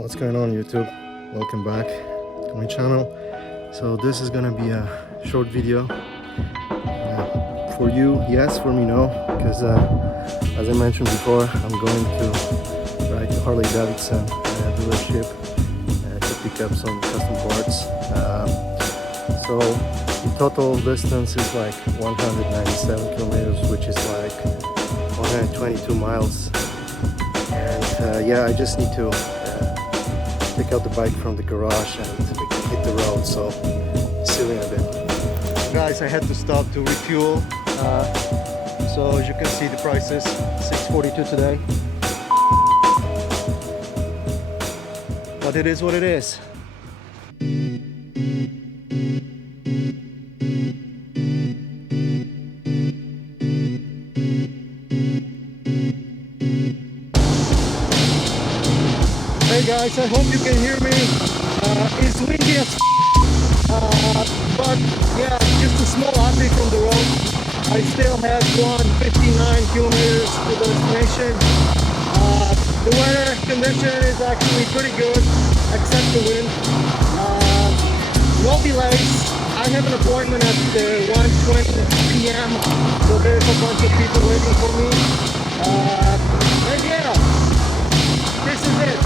What's going on, YouTube? Welcome back to my channel. So this is gonna be a short video for you, yes, for me, no, because as I mentioned before, I'm going to ride to Harley-Davidson dealership to pick up some custom parts. So the total distance is like 197 kilometers, which is like 122 miles. And yeah, I just need to take out the bike from the garage and hit the road, so see you in a bit. Guys, I had to stop to refuel, so as you can see the prices, $6.42 today, but it is what it is. Hey guys, I hope you can hear me. It's windy as but yeah, just a small update from the road. I still have 159 kilometers to the destination. The weather condition is actually pretty good, except the wind. No delays. I have an appointment at 1:20 p.m. So there's a bunch of people waiting for me. And yeah, this is it.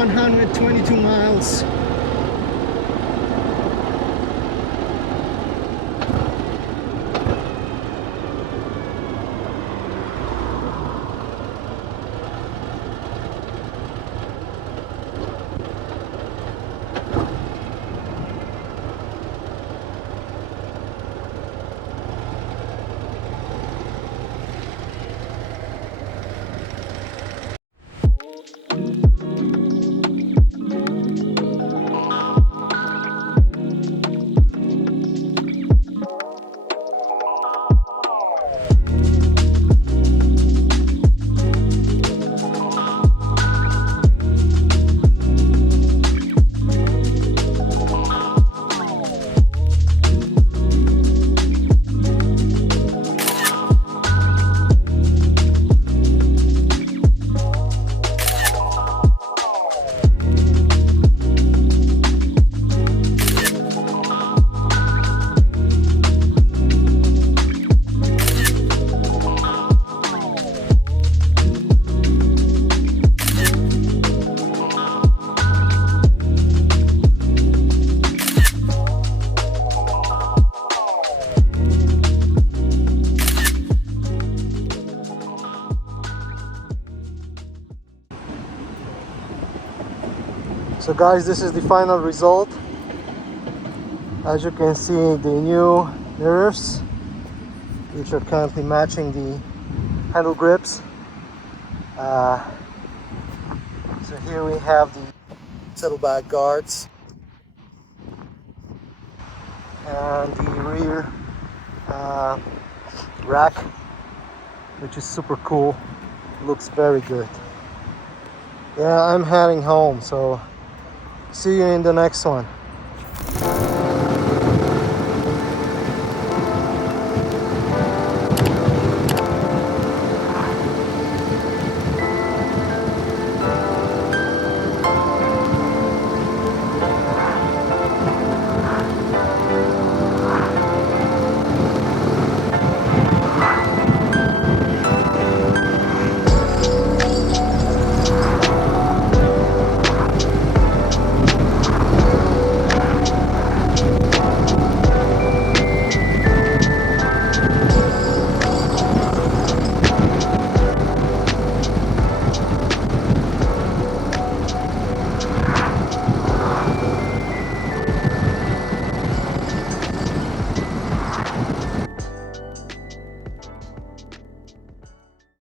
122 miles. So guys, this is the final result. As you can see, the new mirrors, which are currently matching the handle grips. So here we have the saddlebag guards and the rear rack, which is super cool. Looks very good. Yeah, I'm heading home, so see you in the next one.